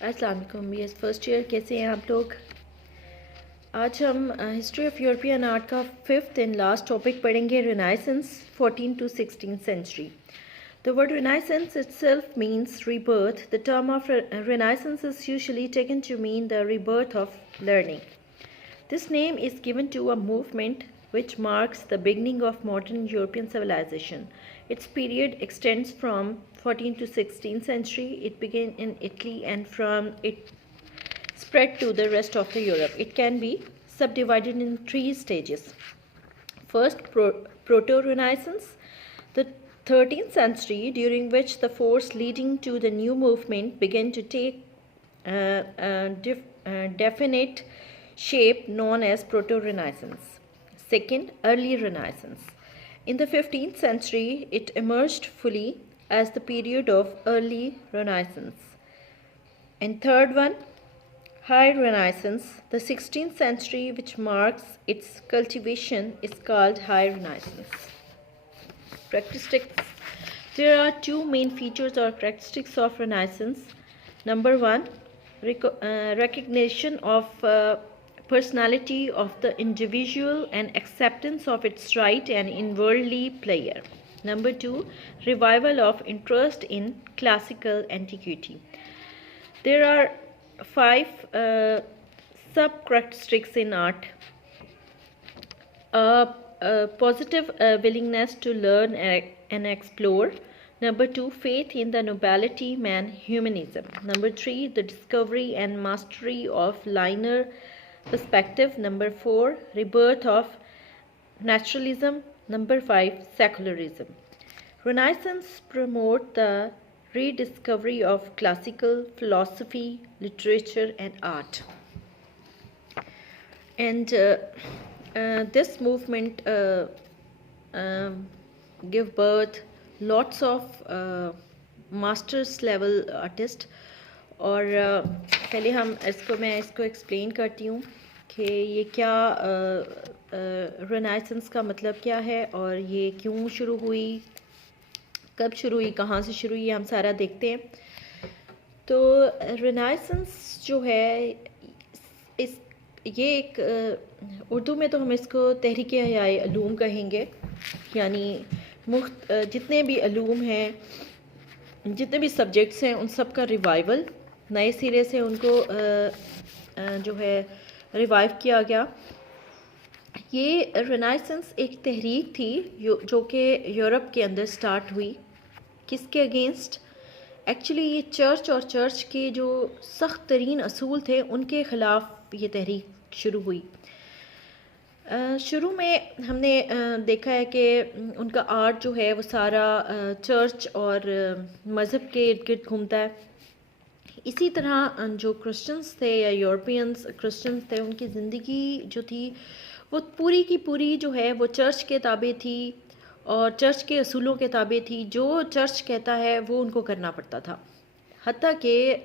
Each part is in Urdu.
السلام علیکم بی ایس فرسٹ ایئر، کیسے ہیں آپ لوگ؟ آج ہم ہسٹری آف یورپین آرٹ کا 5th اینڈ لاسٹ ٹاپک پڑھیں گے، renaissance 14 to 16th century. The word Renaissance itself means rebirth. The term of Renaissance is usually taken to mean the rebirth of learning. This name is given to a movement which marks the beginning of modern European civilization. Its period extends from 14th to 16th century. It began in Italy and from it spread to the rest of the Europe. It can be subdivided in 3 stages. First, Proto-Renaissance, the 13th century, during which the force leading to the new movement began to take definite shape known as Proto-Renaissance. Second, Early Renaissance. In the 15th century, it emerged fully as the period of Early Renaissance. And third one, High Renaissance. The 16th century, which marks its cultivation, is called High Renaissance. Characteristics. There are two main features or characteristics of Renaissance. Number one, recognition of personality of the individual and acceptance of its right and in worldly player. Number two, revival of interest in classical antiquity. There are 5 sub-characteristics in art. A positive willingness to learn and explore. Number 2, faith in the nobility man humanism. Number 3, the discovery and mastery of linear perspective. Number 4, rebirth of naturalism. Number 5, secularism. Renaissance promote the rediscovery of classical philosophy, literature and art. And this movement give birth lots of masters level artist. اور پہلے میں اس کو ایکسپلین کرتی ہوں کہ یہ کیا رینائسنس کا مطلب کیا ہے اور یہ کیوں شروع ہوئی، کب شروع ہوئی، کہاں سے شروع ہوئی، ہم سارا دیکھتے ہیں. تو رینائسنس جو ہے یہ ایک اردو میں تو ہم اس کو تحریک احیاء علوم کہیں گے، یعنی جتنے بھی علوم ہیں، جتنے بھی سبجیکٹس ہیں، ان سب کا ریوائول، نئے سرے سے ان کو جو ہے ریوائیو کیا گیا. یہ رینائسنس ایک تحریک تھی جو کہ یورپ کے اندر سٹارٹ ہوئی. کس کے اگینسٹ؟ ایکچولی یہ چرچ اور چرچ کے جو سخت ترین اصول تھے ان کے خلاف یہ تحریک شروع ہوئی. شروع میں ہم نے دیکھا ہے کہ ان کا آرٹ جو ہے وہ سارا چرچ اور مذہب کے ارد گرد گھومتا ہے. اسی طرح جو کرسچنس تھے یا یورپینس کرسچنس تھے، ان کی زندگی جو تھی وہ پوری کی پوری جو ہے وہ چرچ کے تابع تھی اور چرچ کے اصولوں کے تابع تھی. جو چرچ کہتا ہے وہ ان کو کرنا پڑتا تھا. حتیٰ کہ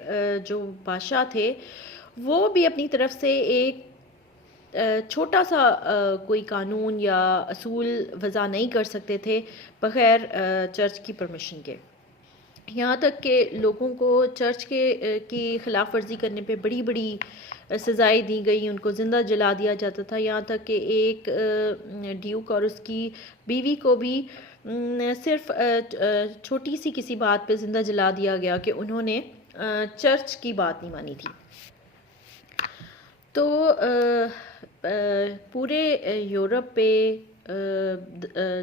جو بادشاہ تھے وہ بھی اپنی طرف سے ایک چھوٹا سا کوئی قانون یا اصول وضع نہیں کر سکتے تھے بغیر چرچ کی پرمیشن کے. یہاں تک کہ لوگوں کو چرچ کی خلاف ورزی کرنے پہ بڑی بڑی سزائیں دی گئی، ان کو زندہ جلا دیا جاتا تھا. یہاں تک کہ ایک ڈیوک اور اس کی بیوی کو بھی صرف چھوٹی سی کسی بات پہ زندہ جلا دیا گیا کہ انہوں نے چرچ کی بات نہیں مانی تھی. تو پورے یورپ پہ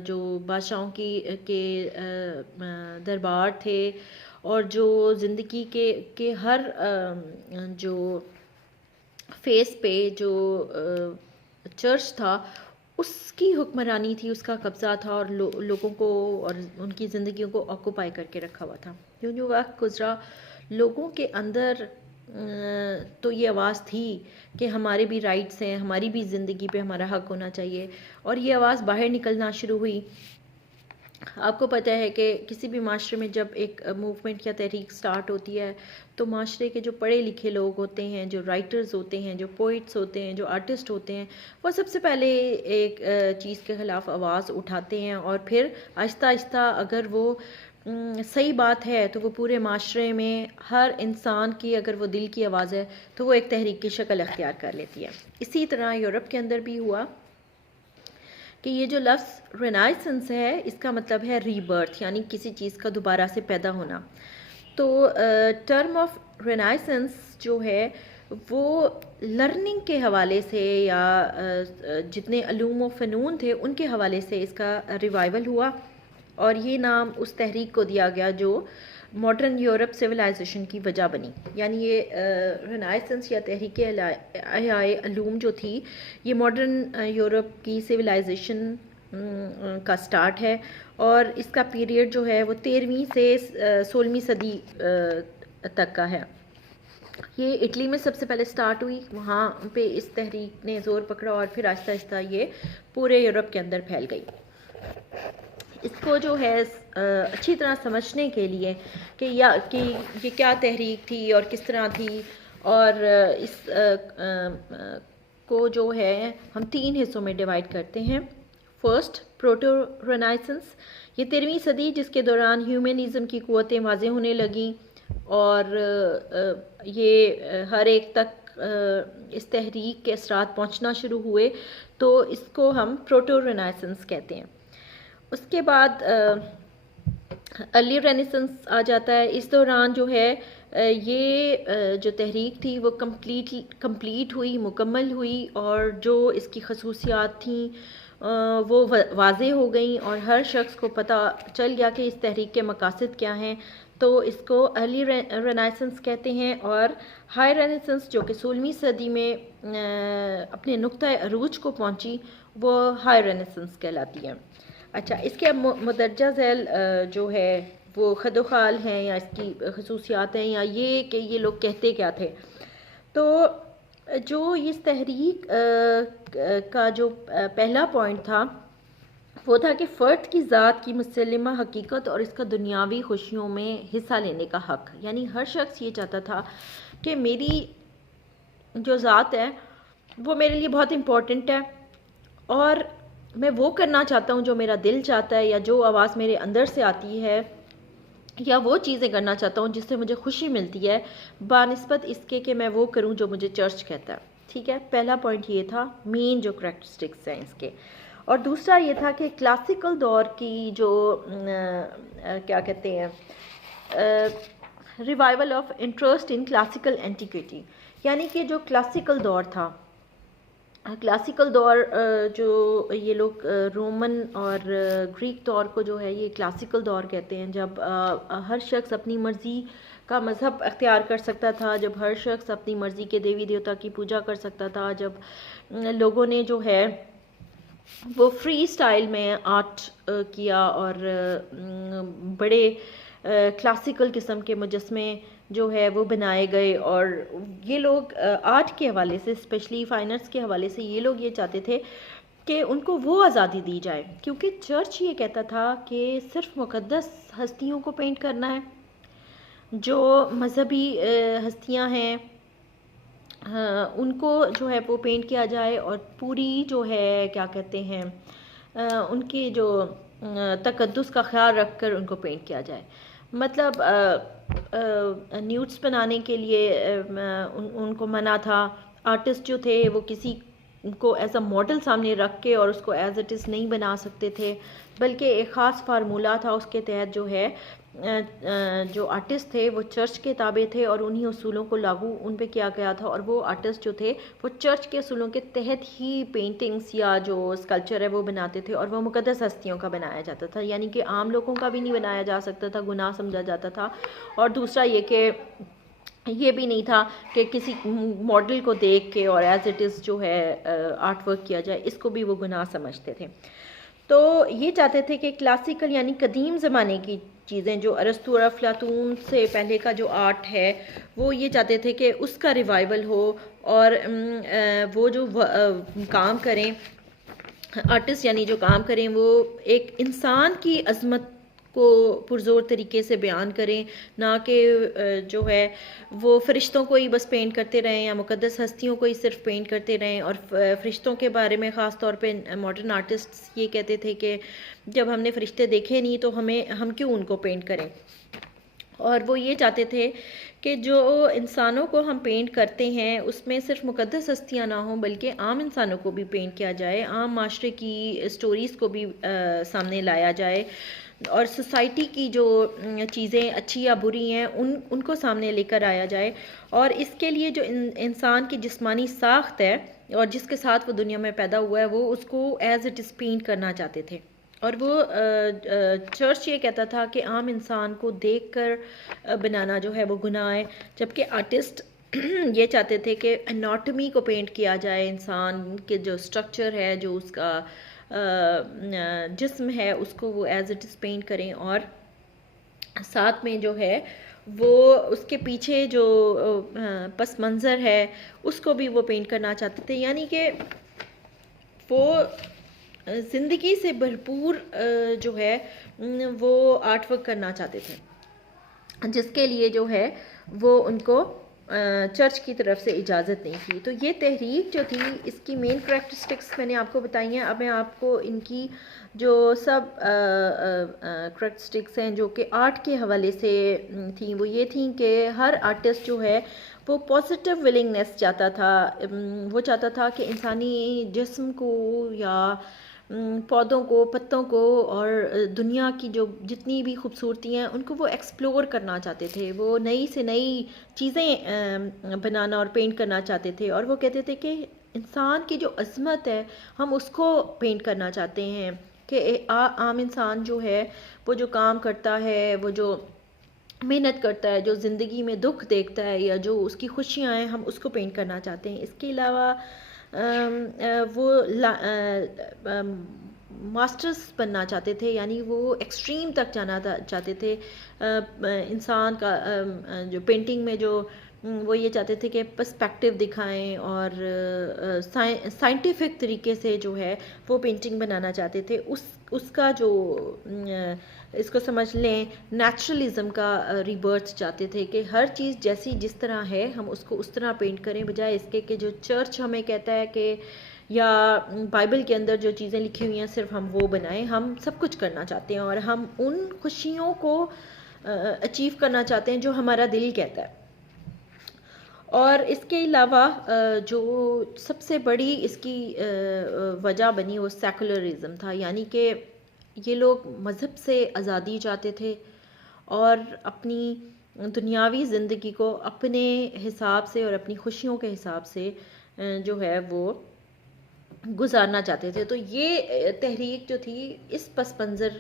جو بادشاہوں کے دربار تھے اور جو زندگی کے ہر جو فیس پہ جو چرچ تھا اس کی حکمرانی تھی، اس کا قبضہ تھا اور لوگوں کو اور ان کی زندگیوں کو آکوپائی کر کے رکھا ہوا تھا. جو وقت گزرا لوگوں کے اندر تو یہ آواز تھی کہ ہمارے بھی رائٹس ہیں، ہماری بھی زندگی پہ ہمارا حق ہونا چاہیے، اور یہ آواز باہر نکلنا شروع ہوئی. آپ کو پتہ ہے کہ کسی بھی معاشرے میں جب ایک موومنٹ یا تحریک سٹارٹ ہوتی ہے تو معاشرے کے جو پڑھے لکھے لوگ ہوتے ہیں، جو رائٹرز ہوتے ہیں، جو پوئٹس ہوتے ہیں، جو آرٹسٹ ہوتے ہیں، وہ سب سے پہلے ایک چیز کے خلاف آواز اٹھاتے ہیں اور پھر آہستہ آہستہ اگر وہ صحیح بات ہے تو وہ پورے معاشرے میں ہر انسان کی اگر وہ دل کی آواز ہے تو وہ ایک تحریک کی شکل اختیار کر لیتی ہے. اسی طرح یورپ کے اندر بھی ہوا کہ یہ جو لفظ رینائسنس ہے اس کا مطلب ہے ری برتھ، یعنی کسی چیز کا دوبارہ سے پیدا ہونا. تو ٹرم آف رینائسنس جو ہے وہ لرننگ کے حوالے سے یا جتنے علوم و فنون تھے ان کے حوالے سے اس کا ریوائول ہوا، اور یہ نام اس تحریک کو دیا گیا جو ماڈرن یورپ سویلائزیشن کی وجہ بنی. یعنی یہ رینائسنس یا تحریک احیاء علوم جو تھی یہ ماڈرن یورپ کی سویلائزیشن کا سٹارٹ ہے، اور اس کا پیریڈ جو ہے وہ 13ویں سے 16ویں صدی تک کا ہے. یہ اٹلی میں سب سے پہلے سٹارٹ ہوئی، وہاں پہ اس تحریک نے زور پکڑا اور پھر آہستہ آہستہ یہ پورے یورپ کے اندر پھیل گئی. اس کو جو ہے اچھی طرح سمجھنے کے لیے کہ یہ کیا تحریک تھی اور کس طرح تھی، اور اس کو جو ہے ہم 3 حصوں میں ڈیوائڈ کرتے ہیں. فرسٹ، پروٹو رینائسنس، یہ 13ویں صدی جس کے دوران ہیومنزم کی قوتیں واضح ہونے لگیں اور یہ ہر ایک تک اس تحریک کے اثرات پہنچنا شروع ہوئے، تو اس کو ہم پروٹو رینائسنس کہتے ہیں. اس کے بعد ارلی رینیسنس آ جاتا ہے. اس دوران جو ہے یہ جو تحریک تھی وہ کمپلیٹ ہوئی، مکمل ہوئی، اور جو اس کی خصوصیات تھیں وہ واضح ہو گئیں اور ہر شخص کو پتہ چل گیا کہ اس تحریک کے مقاصد کیا ہیں. تو اس کو ارلی رینیسنس کہتے ہیں. اور ہائی رینیسنس جو کہ 16ویں صدی میں اپنے نقطۂ عروج کو پہنچی وہ ہائی رینیسنس کہلاتی ہے. اچھا، اس کے مدرجہ ذیل جو ہے وہ خد و خال ہیں یا اس کی خصوصیات ہیں یا یہ کہ یہ لوگ کہتے کیا تھے. تو جو اس تحریک کا جو پہلا پوائنٹ تھا وہ تھا کہ فرد کی ذات کی مسلمہ حقیقت اور اس کا دنیاوی خوشیوں میں حصہ لینے کا حق. یعنی ہر شخص یہ چاہتا تھا کہ میری جو ذات ہے وہ میرے لیے بہت امپورٹنٹ ہے، اور میں وہ کرنا چاہتا ہوں جو میرا دل چاہتا ہے یا جو آواز میرے اندر سے آتی ہے، یا وہ چیزیں کرنا چاہتا ہوں جس سے مجھے خوشی ملتی ہے بنسبت اس کے کہ میں وہ کروں جو مجھے چرچ کہتا ہے. ٹھیک ہے، پہلا پوائنٹ یہ تھا، مین جو کریکٹرسٹکس ہیں اس کے. اور دوسرا یہ تھا کہ کلاسیکل دور کی جو کیا کہتے ہیں revival of interest in classical antiquity, یعنی کہ جو کلاسیکل دور تھا، کلاسیکل دور جو یہ لوگ رومن اور گریک دور کو جو ہے یہ کلاسیکل دور کہتے ہیں، جب ہر شخص اپنی مرضی کا مذہب اختیار کر سکتا تھا، جب ہر شخص اپنی مرضی کے دیوی دیوتا کی پوجا کر سکتا تھا، جب لوگوں نے جو ہے وہ فری سٹائل میں آرٹ کیا اور بڑے کلاسیکل قسم کے مجسمے جو ہے وہ بنائے گئے. اور یہ لوگ آرٹ کے حوالے سے، اسپیشلی فائن آرٹس کے حوالے سے، یہ لوگ یہ چاہتے تھے کہ ان کو وہ آزادی دی جائے، کیونکہ چرچ یہ کہتا تھا کہ صرف مقدس ہستیوں کو پینٹ کرنا ہے، جو مذہبی ہستیاں ہیں ان کو جو ہے وہ پینٹ کیا جائے، اور پوری جو ہے کیا کہتے ہیں ان کی جو تقدس کا خیال رکھ کر ان کو پینٹ کیا جائے. مطلب نیوڈس بنانے کے لیے ان کو منع تھا. آرٹسٹ جو تھے وہ کسی کو ایز اے ماڈل سامنے رکھ کے اور اس کو ایز اٹ از نہیں بنا سکتے تھے، بلکہ ایک خاص فارمولہ تھا، اس کے تحت جو ہے جو آرٹسٹ تھے وہ چرچ کے تابع تھے اور انہی اصولوں کو لاگو ان پہ کیا گیا تھا. اور وہ آرٹسٹ جو تھے وہ چرچ کے اصولوں کے تحت ہی پینٹنگز یا جو اسکلپچر ہے وہ بناتے تھے، اور وہ مقدس ہستیوں کا بنایا جاتا تھا، یعنی کہ عام لوگوں کا بھی نہیں بنایا جا سکتا تھا، گناہ سمجھا جاتا تھا. اور دوسرا یہ کہ یہ بھی نہیں تھا کہ کسی ماڈل کو دیکھ کے اور ایز اٹ از جو ہے آرٹ ورک کیا جائے، اس کو بھی وہ گناہ سمجھتے تھے. تو یہ چاہتے تھے کہ کلاسیکل یعنی قدیم زمانے کی چیزیں جو ارسطو اور افلاطون سے پہلے کا جو آرٹ ہے وہ یہ چاہتے تھے کہ اس کا ریوائول ہو، اور وہ جو کام کریں آرٹسٹ، یعنی جو کام کریں وہ ایک انسان کی عظمت کو پرزور طریقے سے بیان کریں، نہ کہ جو ہے وہ فرشتوں کو ہی بس پینٹ کرتے رہیں یا مقدس ہستیوں کو ہی صرف پینٹ کرتے رہیں. اور فرشتوں کے بارے میں خاص طور پہ ماڈرن آرٹسٹس یہ کہتے تھے کہ جب ہم نے فرشتے دیکھے نہیں تو ہم کیوں ان کو پینٹ کریں. اور وہ یہ چاہتے تھے کہ جو انسانوں کو ہم پینٹ کرتے ہیں اس میں صرف مقدس ہستیاں نہ ہوں بلکہ عام انسانوں کو بھی پینٹ کیا جائے، عام معاشرے کی اسٹوریز کو بھی سامنے لایا جائے، اور سوسائٹی کی جو چیزیں اچھی یا بری ہیں ان کو سامنے لے کر آیا جائے. اور اس کے لیے جو انسان کی جسمانی ساخت ہے اور جس کے ساتھ وہ دنیا میں پیدا ہوا ہے وہ اس کو ایز اٹ از پینٹ کرنا چاہتے تھے. اور وہ چرچ یہ کہتا تھا کہ عام انسان کو دیکھ کر بنانا جو ہے وہ گناہ ہے، جبکہ آرٹسٹ یہ چاہتے تھے کہ اناٹمی کو پینٹ کیا جائے، انسان کے جو سٹرکچر ہے، جو اس کا جسم ہے، اس کو وہ ایز اٹ از پینٹ کریں، اور ساتھ میں جو ہے وہ اس کے پیچھے جو پس منظر ہے اس کو بھی وہ پینٹ کرنا چاہتے تھے. یعنی کہ وہ زندگی سے بھرپور جو ہے وہ آرٹ ورک کرنا چاہتے تھے، جس کے لیے جو ہے وہ ان کو چرچ کی طرف سے اجازت نہیں تھی. تو یہ تحریک جو تھی اس کی مین کریکٹرسٹکس میں نے آپ کو بتائی ہیں. اب میں آپ کو ان کی جو سب کریکٹرسٹکس ہیں جو کہ آرٹ کے حوالے سے تھیں وہ یہ تھیں کہ ہر آرٹسٹ جو ہے وہ پازیٹیو ولنگنیس چاہتا تھا. وہ چاہتا تھا کہ انسانی جسم کو یا پودوں کو، پتوں کو اور دنیا کی جو جتنی بھی خوبصورتی ہیں ان کو وہ ایکسپلور کرنا چاہتے تھے. وہ نئی سے نئی چیزیں بنانا اور پینٹ کرنا چاہتے تھے. اور وہ کہتے تھے کہ انسان کی جو عظمت ہے ہم اس کو پینٹ کرنا چاہتے ہیں، کہ عام انسان جو ہے وہ جو کام کرتا ہے، وہ جو محنت کرتا ہے، جو زندگی میں دکھ دیکھتا ہے یا جو اس کی خوشیاں ہیں، ہم اس کو پینٹ کرنا چاہتے ہیں. اس کے علاوہ وہ ماسٹرز بننا چاہتے تھے، یعنی وہ ایکسٹریم تک جانا چاہتے تھے. انسان کا جو پینٹنگ میں جو وہ یہ چاہتے تھے کہ پرسپیکٹیو دکھائیں اور سائنٹیفک طریقے سے جو ہے وہ پینٹنگ بنانا چاہتے تھے. اس کا جو اس کو سمجھ لیں نیچرلزم کا ریبرتھ چاہتے تھے کہ ہر چیز جیسی جس طرح ہے ہم اس کو اس طرح پینٹ کریں، بجائے اس کے کہ جو چرچ ہمیں کہتا ہے کہ یا بائبل کے اندر جو چیزیں لکھی ہوئی ہیں صرف ہم وہ بنائیں. ہم سب کچھ کرنا چاہتے ہیں اور ہم ان خوشیوں کو اچیو کرنا چاہتے ہیں جو ہمارا دل کہتا ہے. اور اس کے علاوہ جو سب سے بڑی اس کی وجہ بنی وہ سیکولرزم تھا، یعنی کہ یہ لوگ مذہب سے آزادی چاہتے تھے اور اپنی دنیاوی زندگی کو اپنے حساب سے اور اپنی خوشیوں کے حساب سے جو ہے وہ گزارنا چاہتے تھے. تو یہ تحریک جو تھی اس پس منظر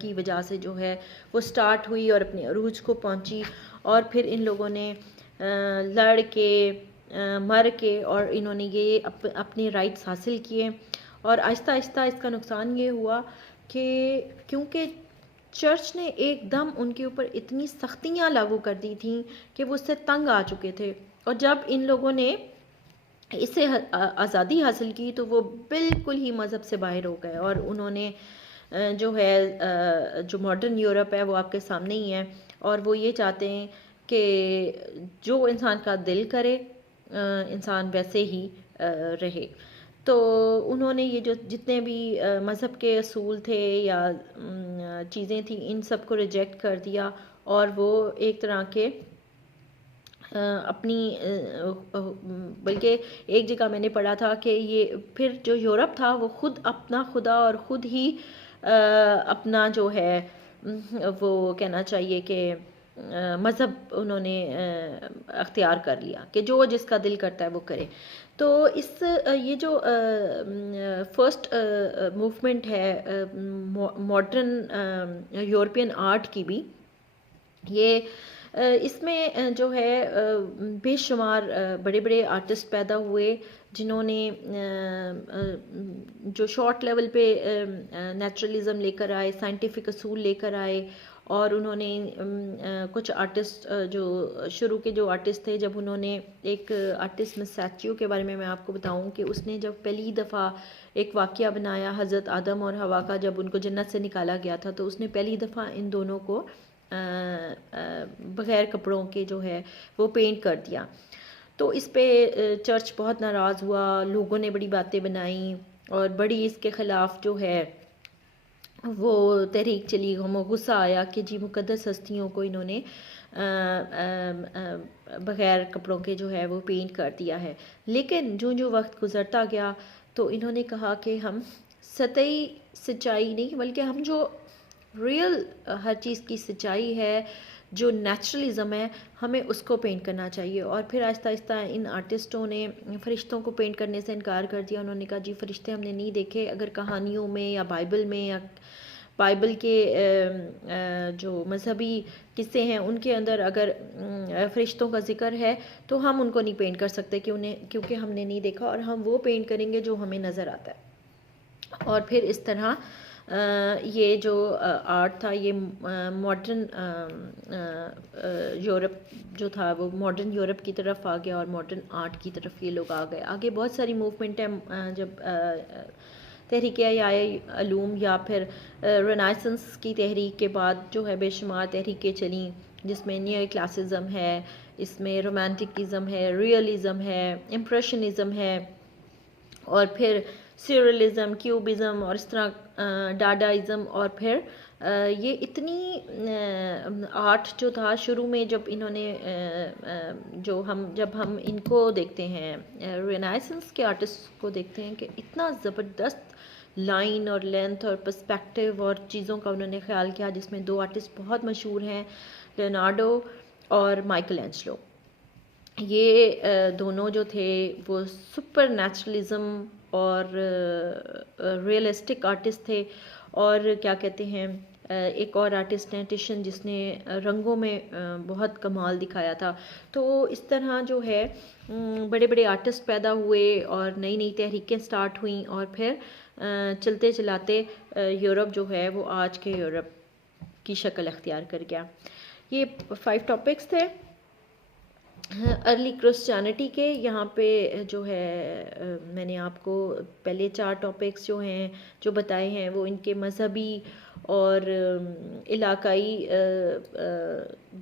کی وجہ سے جو ہے وہ سٹارٹ ہوئی اور اپنے عروج کو پہنچی. اور پھر ان لوگوں نے لڑ کے مر کے اور انہوں نے یہ اپنے رائٹس حاصل کیے. اور آہستہ آہستہ اس کا نقصان یہ ہوا کہ کیونکہ چرچ نے ایک دم ان کے اوپر اتنی سختیاں لاگو کر دی تھیں کہ وہ اس سے تنگ آ چکے تھے. اور جب ان لوگوں نے اس سے آزادی حاصل کی تو وہ بالکل ہی مذہب سے باہر ہو گئے. اور انہوں نے جو ہے جو ماڈرن یورپ ہے وہ آپ کے سامنے ہی ہے، اور وہ یہ چاہتے ہیں کہ جو انسان کا دل کرے انسان ویسے ہی رہے. تو انہوں نے یہ جو جتنے بھی مذہب کے اصول تھے یا چیزیں تھیں ان سب کو ریجیکٹ کر دیا، اور وہ ایک طرح کے اپنی بلکہ ایک جگہ میں نے پڑھا تھا کہ یہ پھر جو یورپ تھا وہ خود اپنا خدا اور خود ہی اپنا جو ہے وہ کہنا چاہیے کہ مذہب انہوں نے اختیار کر لیا کہ جو جس کا دل کرتا ہے وہ کرے. تو اس یہ جو فرسٹ موومنٹ ہے ماڈرن یورپین آرٹ کی بھی، یہ اس میں جو ہے بے شمار بڑے بڑے آرٹسٹ پیدا ہوئے جنہوں نے جو شارٹ لیول پہ نیچرلزم لے کر آئے، سائنٹیفک اصول لے کر آئے، اور انہوں نے کچھ آرٹسٹ جو شروع کے جو آرٹسٹ تھے، جب انہوں نے ایک آرٹسٹ مسیچیو کے بارے میں آپ کو بتاؤں کہ اس نے جب پہلی دفعہ ایک واقعہ بنایا حضرت آدم اور حوا کا، جب ان کو جنت سے نکالا گیا تھا، تو اس نے پہلی دفعہ ان دونوں کو بغیر کپڑوں کے جو ہے وہ پینٹ کر دیا. تو اس پہ چرچ بہت ناراض ہوا، لوگوں نے بڑی باتیں بنائیں اور بڑی اس کے خلاف جو ہے وہ تحریک چلی. ہمیں غصہ آیا کہ جی مقدس ہستیوں کو انہوں نے بغیر کپڑوں کے جو ہے وہ پینٹ کر دیا ہے. لیکن جو وقت گزرتا گیا تو انہوں نے کہا کہ ہم سطحی سچائی نہیں، بلکہ ہم جو ریئل ہر چیز کی سچائی ہے، جو نیچرلزم ہے، ہمیں اس کو پینٹ کرنا چاہیے. اور پھر آہستہ آہستہ ان آرٹسٹوں نے فرشتوں کو پینٹ کرنے سے انکار کر دیا. انہوں نے کہا جی فرشتے ہم نے نہیں دیکھے. اگر کہانیوں میں یا بائبل میں یا بائبل کے جو مذہبی قصے ہیں ان کے اندر اگر فرشتوں کا ذکر ہے تو ہم ان کو نہیں پینٹ کر سکتے کیونکہ ہم نے نہیں دیکھا، اور ہم وہ پینٹ کریں گے جو ہمیں نظر آتا ہے. اور پھر اس طرح یہ جو آرٹ تھا یہ ماڈرن یورپ جو تھا وہ ماڈرن یورپ کی طرف آ گیا، اور ماڈرن آرٹ کی طرف یہ لوگ آ گئے. آگے بہت ساری موومنٹ ہیں، جب تحریک احیائے علوم یا پھر رینائسنس کی تحریک کے بعد جو ہے بے شمار تحریکیں چلیں، جس میں نیو کلاسزم ہے، اس میں رومانٹکزم ہے، ریئلزم ہے، امپریشنزم ہے، اور پھر سیورلزم، کیوبزم، اور اس طرح ڈاڈائزم. اور پھر یہ اتنی آرٹ جو تھا شروع میں، جب انہوں نے جب ہم ان کو دیکھتے ہیں رینائسنس کے آرٹسٹ کو دیکھتے ہیں کہ اتنا زبردست لائن اور لینتھ اور پرسپیکٹیو اور چیزوں کا انہوں نے خیال کیا، جس میں دو آرٹسٹ بہت مشہور ہیں، لیونارڈو اور مائیکل اینجلو. یہ دونوں جو تھے وہ سپر نیچرلزم اور ریئلسٹک آرٹسٹ تھے. اور کیا کہتے ہیں، ایک اور آرٹسٹ ہیں ٹیشن، جس نے رنگوں میں بہت کمال دکھایا تھا. تو اس طرح جو ہے بڑے بڑے آرٹسٹ پیدا ہوئے اور نئی نئی تحریکیں سٹارٹ ہوئیں، اور پھر چلتے چلاتے یورپ جو ہے وہ آج کے یورپ کی شکل اختیار کر گیا. یہ 5 ٹاپکس تھے ارلی کرسچینٹی کے. یہاں پہ جو ہے میں نے آپ کو پہلے 4 ٹاپکس جو ہیں جو بتائے ہیں وہ ان کے مذہبی اور علاقائی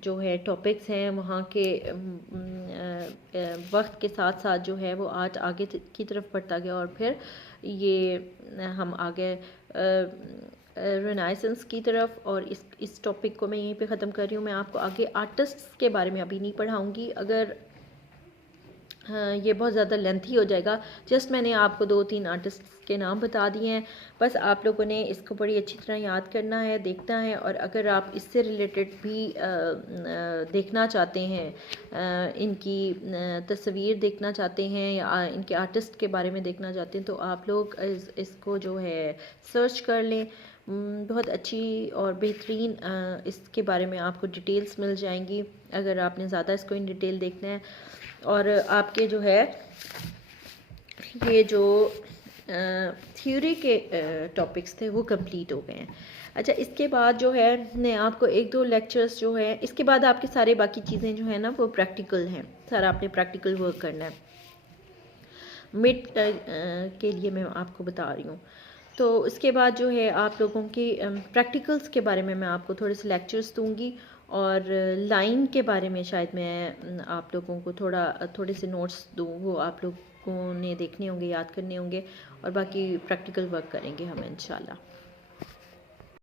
جو ہے ٹاپکس ہیں، وہاں کے وقت کے ساتھ ساتھ جو ہے وہ آج آگے کی طرف بڑھتا گیا. اور پھر یہ ہم آگے رینائسنس کی طرف، اور اس ٹاپک کو میں یہیں پہ ختم کر رہی ہوں. میں آپ کو آگے آرٹسٹ کے بارے میں ابھی نہیں پڑھاؤں گی، اگر یہ بہت زیادہ لینتھی ہو جائے گا. جسٹ میں نے آپ کو 2-3 آرٹسٹ کے نام بتا دیے ہیں، بس آپ لوگوں نے اس کو بڑی اچھی طرح یاد کرنا ہے، دیکھنا ہے. اور اگر آپ اس سے ریلیٹڈ بھی دیکھنا چاہتے ہیں، ان کی تصویر دیکھنا چاہتے ہیں یا ان کے آرٹسٹ کے بارے میں دیکھنا چاہتے ہیں، تو آپ لوگ اس کو جو ہے سرچ کر لیں. بہت اچھی اور بہترین اس کے بارے میں آپ کو ڈیٹیلز مل جائیں گی اگر آپ نے زیادہ اس کو ان ڈیٹیل دیکھنا ہے. اور آپ کے جو ہے یہ جو تھیوری کے ٹاپکس تھے وہ کمپلیٹ ہو گئے ہیں. اچھا، اس کے بعد جو ہے میں آپ کو 1-2 لیکچرز جو ہے، اس کے بعد آپ کے سارے باقی چیزیں جو ہیں نا وہ پریکٹیکل ہیں، سارا آپ نے پریکٹیکل ورک کرنا ہے. مڈ کے لیے میں آپ کو بتا رہی ہوں. تو اس کے بعد جو ہے آپ لوگوں کی پریکٹیکلز کے بارے میں آپ کو تھوڑے سے لیکچرز دوں گی، اور لائن کے بارے میں شاید میں آپ لوگوں کو تھوڑے سے نوٹس دوں، وہ آپ لوگوں نے دیکھنے ہوں گے، یاد کرنے ہوں گے، اور باقی پریکٹیکل ورک کریں گے ہم انشاءاللہ.